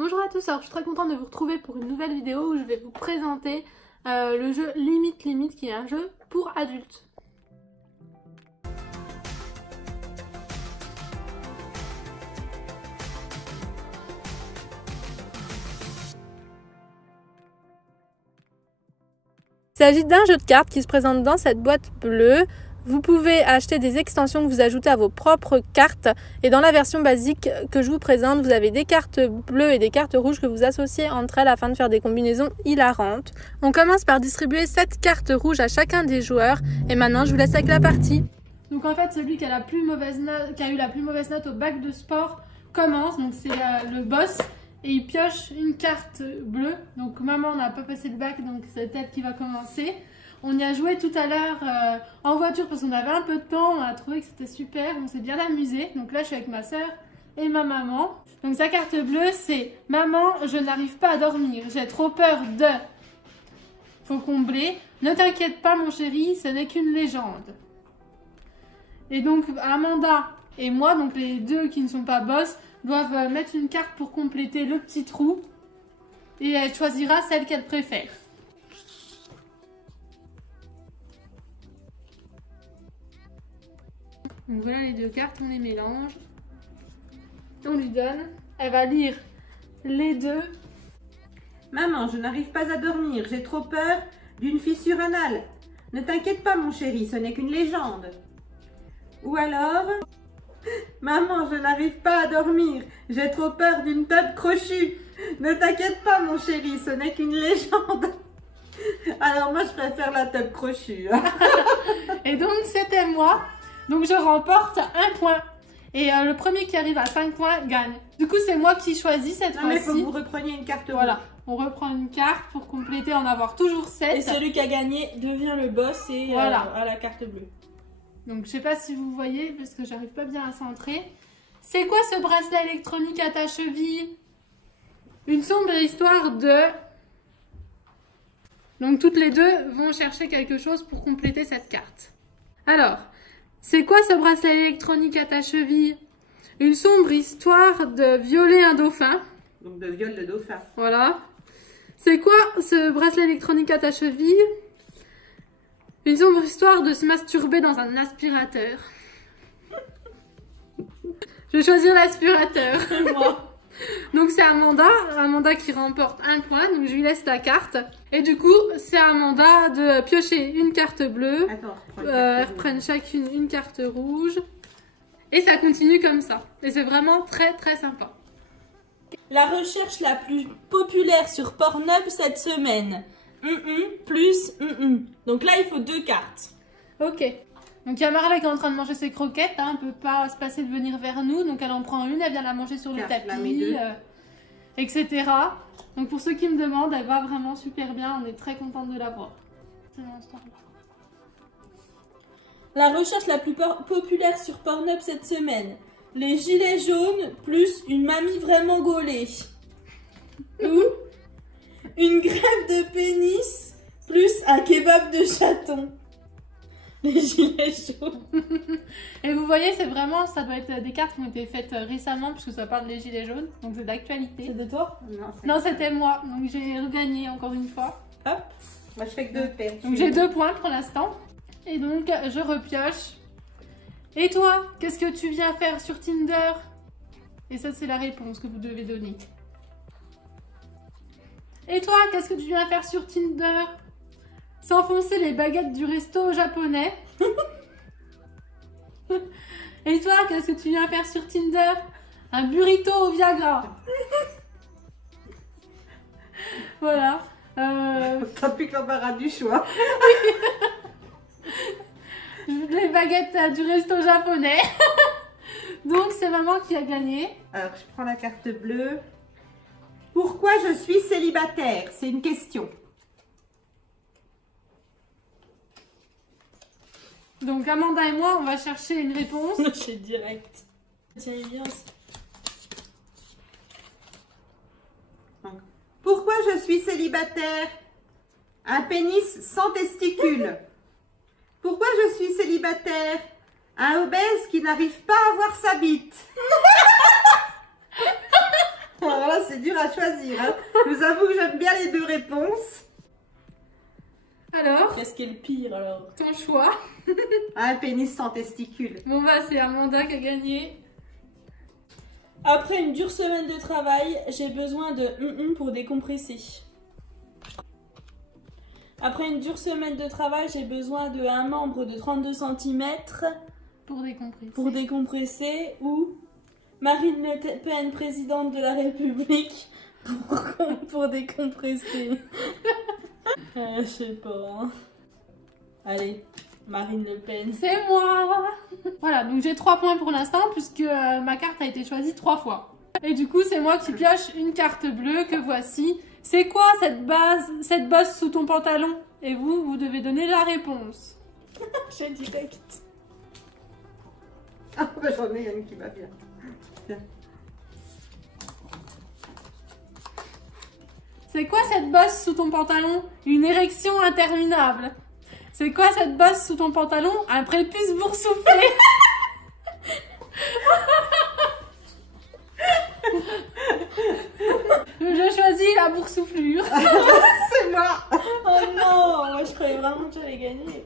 Bonjour à tous, alors je suis très contente de vous retrouver pour une nouvelle vidéo où je vais vous présenter le jeu Limite Limite qui est un jeu pour adultes. Il s'agit d'un jeu de cartes qui se présente dans cette boîte bleue. Vous pouvez acheter des extensions que vous ajoutez à vos propres cartes. Et dans la version basique que je vous présente, vous avez des cartes bleues et des cartes rouges que vous associez entre elles afin de faire des combinaisons hilarantes. On commence par distribuer 7 cartes rouges à chacun des joueurs. Et maintenant, je vous laisse avec la partie. Donc en fait, celui qui a, qui a eu la plus mauvaise note au bac de sport commence. Donc c'est le boss. Et il pioche une carte bleue. Donc maman n'a pas passé le bac, donc c'est elle qui va commencer. On y a joué tout à l'heure en voiture parce qu'on avait un peu de temps. On a trouvé que c'était super. On s'est bien amusé. Donc là, je suis avec ma soeur et ma maman. Donc sa carte bleue, c'est « Maman, je n'arrive pas à dormir. J'ai trop peur de... » Faut combler. « Ne t'inquiète pas, mon chéri, ce n'est qu'une légende. » Et donc Amanda et moi, donc les deux qui ne sont pas boss, doivent mettre une carte pour compléter le petit trou. Et elle choisira celle qu'elle préfère. Donc voilà les deux cartes, on les mélange. On lui donne. Elle va lire les deux. Maman, je n'arrive pas à dormir. J'ai trop peur d'une fissure anale. Ne t'inquiète pas, mon chéri, ce n'est qu'une légende. Ou alors... Maman, je n'arrive pas à dormir. J'ai trop peur d'une teub crochue. Ne t'inquiète pas, mon chéri, ce n'est qu'une légende. Alors moi, je préfère la teub crochue. Et donc, c'était moi. Donc je remporte un point. Et le premier qui arrive à 5 points gagne. Du coup, c'est moi qui choisis cette fois-ci. Non, mais il faut que vous repreniez une carte. Voilà, on reprend une carte pour compléter, en avoir toujours 7. Et celui qui a gagné devient le boss et voilà. À la carte bleue. Donc je sais pas si vous voyez, parce que j'arrive pas bien à centrer. C'est quoi ce bracelet électronique à ta cheville? Une sombre histoire de... Donc toutes les deux vont chercher quelque chose pour compléter cette carte. Alors... C'est quoi ce bracelet électronique à ta cheville? Une sombre histoire de violer un dauphin. Donc de viol de dauphin. Voilà. C'est quoi ce bracelet électronique à ta cheville? Une sombre histoire de se masturber dans un aspirateur. Je vais choisir l'aspirateur. Moi. Donc c'est Amanda qui remporte un point, donc je lui laisse la carte. Et du coup, c'est à Amanda de piocher une carte bleue. Attends, reprennent chacune une carte rouge. Et ça continue comme ça. Et c'est vraiment très très sympa. La recherche la plus populaire sur Pornhub cette semaine. Plus. Donc là, il faut 2 cartes. Ok. Donc il y a Marla qui est en train de manger ses croquettes, hein, elle ne peut pas se passer de venir vers nous, donc elle en prend une, elle vient la manger sur le tapis, etc. Donc pour ceux qui me demandent, elle va vraiment super bien, on est très contente de la voir. La recherche la plus populaire sur Pornhub cette semaine. Les gilets jaunes plus une mamie vraiment gaulée. Ou une grève de pénis plus un kebab de chaton. Les gilets jaunes. Et vous voyez, c'est vraiment, ça doit être des cartes qui ont été faites récemment puisque ça parle des gilets jaunes, donc c'est d'actualité. C'est de toi? Non, c'était moi, donc j'ai regagné encore une fois. Hop. Moi, je fais que 2 paires. Donc j'ai 2 points pour l'instant. Et donc, je repioche. Et toi, qu'est-ce que tu viens faire sur Tinder? Et ça, c'est la réponse que vous devez donner. Et toi, qu'est-ce que tu viens faire sur Tinder? S'enfoncer les baguettes du resto japonais. Et toi, qu'est-ce que tu viens faire sur Tinder? Un burrito au Viagra. Voilà. T'as plus que l'embarras du choix. Les baguettes du resto japonais. Donc, c'est maman qui a gagné. Alors, je prends la carte bleue. Pourquoi je suis célibataire? C'est une question. Donc Amanda et moi, on va chercher une réponse. J'ai direct. Tiens, il vient aussi. Pourquoi je suis célibataire? Un pénis sans testicules. Pourquoi je suis célibataire? Un obèse qui n'arrive pas à voir sa bite. Alors là, c'est dur à choisir. Hein. Je vous avoue que j'aime bien les deux réponses. Alors, Qu'est-ce qui est le pire alors? ton choix. Un pénis sans testicules. Bon bah c'est Amanda qui a gagné. Après une dure semaine de travail, j'ai besoin de pour décompresser. Après une dure semaine de travail, j'ai besoin de un membre de 32 cm Pour décompresser. pour décompresser ou Marine Le Pen, présidente de la République, pour décompresser. Je sais pas. Hein. Allez, Marine Le Pen. C'est moi. Voilà, donc j'ai 3 points pour l'instant puisque ma carte a été choisie 3 fois. Et du coup, c'est moi qui pioche une carte bleue que voici. C'est quoi cette bosse sous ton pantalon? Et vous devez donner la réponse. J'ai direct. Ah, bah, j'en ai une qui va bien. Tiens. C'est quoi cette bosse sous ton pantalon? Une érection interminable. C'est quoi cette bosse sous ton pantalon? Un prépuce boursouflé. Je choisis la boursouflure. C'est moi. Oh non, moi je croyais vraiment que j'allais gagner.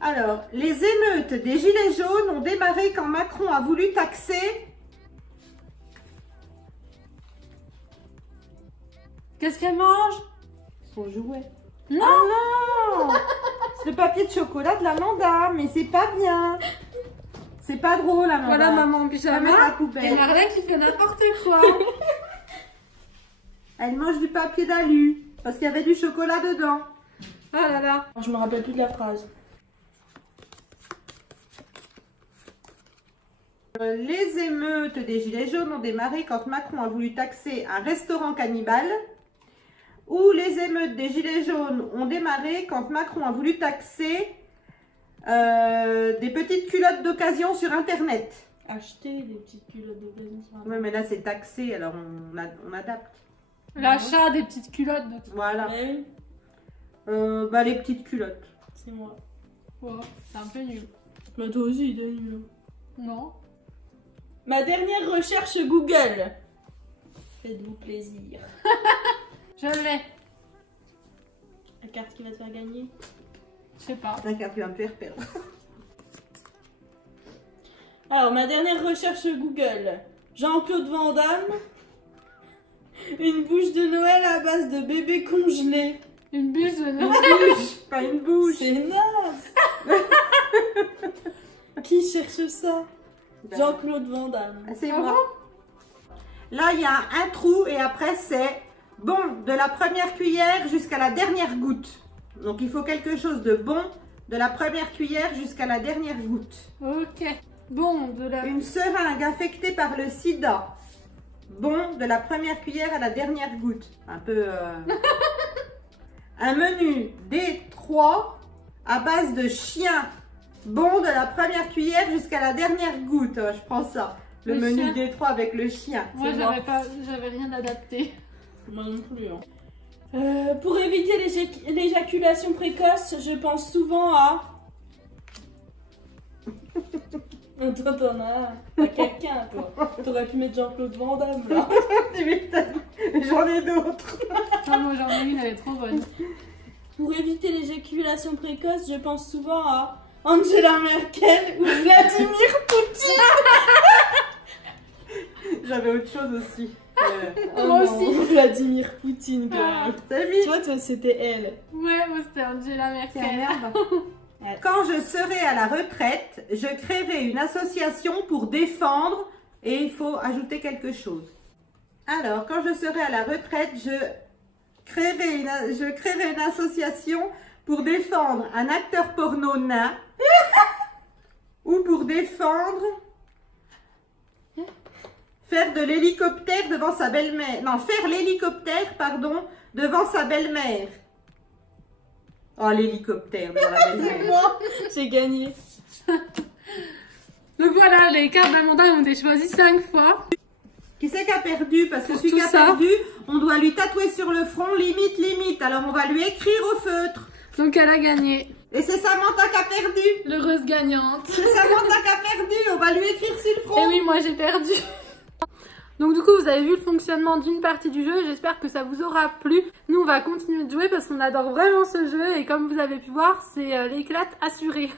Alors, les émeutes des Gilets jaunes ont démarré quand Macron a voulu taxer... Qu'est-ce qu'elle mange? son jouet. Non. Oh non. C'est le papier de chocolat de l'Amanda, mais c'est pas bien. C'est pas drôle, Amanda. Voilà maman en Je vais mettre à la pyjama. poubelle. Et Marlène qui fait n'importe quoi. Elle mange du papier d'alu, parce qu'il y avait du chocolat dedans. Oh là là. Je me rappelle plus de la phrase. Les émeutes des Gilets jaunes ont démarré quand Macron a voulu taxer un restaurant cannibale. Ou les émeutes des Gilets jaunes ont démarré quand Macron a voulu taxer des petites culottes d'occasion sur Internet. Acheter des petites culottes d'occasion sur Oui, mais là c'est taxé, alors on adapte. L'achat des petites culottes. De... Voilà. Mais Bah, les petites culottes. c'est moi. Oh, c'est un peu nul. Bah toi aussi, Daniel. Non. Ma dernière recherche Google. Faites-vous plaisir. Je l'ai. La carte qui va te faire gagner. Je sais pas. La carte qui va me faire perdre. Alors, ma dernière recherche Google. Jean-Claude Van Damme. Une bouche de Noël à base de bébé congelé. Une bûche de Une Noël. bouche, pas une bouche. C'est naze. Qui cherche ça? Jean-Claude Van Damme. C'est Ah moi. Là, il y a un trou et après, c'est bon de la première cuillère jusqu'à la dernière goutte. Donc, il faut quelque chose de bon de la première cuillère jusqu'à la dernière goutte. Ok. Bon, de la... Une seringue infectée par le sida. Bon de la première cuillère à la dernière goutte. Un peu... Un menu D3 à base de chien. Bon de la première cuillère jusqu'à la dernière goutte. Je prends ça. Le Le menu chien. D3 avec le chien. Moi, C'est j'avais rien adapté. Moi non plus. Hein. Pour éviter l'éjaculation précoce, je pense souvent à... Toi, t'en as quelqu'un, toi. T'aurais pu mettre Jean-Claude Van Damme, là. J'en ai d'autres. Non, moi, j'en ai une, elle est trop bonne. Pour éviter l'éjaculation précoce, je pense souvent à Angela Merkel ou Vladimir Poutine. J'avais autre chose aussi. Moi aussi. Vladimir Poutine, quand Ah. même. Salut. Tu vois, toi, c'était elle. Ouais, moi, c'était Angela Tiens, Merkel. merde. Quand je serai à la retraite, je créerai une association pour défendre et il faut ajouter quelque chose. Alors, quand je serai à la retraite, je créerai une association pour défendre un acteur porno nain ou pour défendre faire de l'hélicoptère devant sa belle-mère. Non, faire l'hélicoptère, pardon, devant sa belle-mère. Oh, l'hélicoptère devant la belle-mère. Moi, j'ai gagné. Donc voilà, les cartes d'Amanda ont été choisies 5 fois. Qui c'est qui a perdu? Parce que Pour celui tout qui a ça. perdu, on doit lui tatouer sur le front limite. Alors on va lui écrire au feutre. Donc elle a gagné. Et c'est Samantha qui a perdu. L'heureuse gagnante. C'est Samantha qui a perdu. On va lui écrire sur le Et front. oui, moi j'ai perdu. Donc du coup, vous avez vu le fonctionnement d'une partie du jeu, j'espère que ça vous aura plu. Nous, on va continuer de jouer parce qu'on adore vraiment ce jeu et comme vous avez pu voir, c'est l'éclate assurée.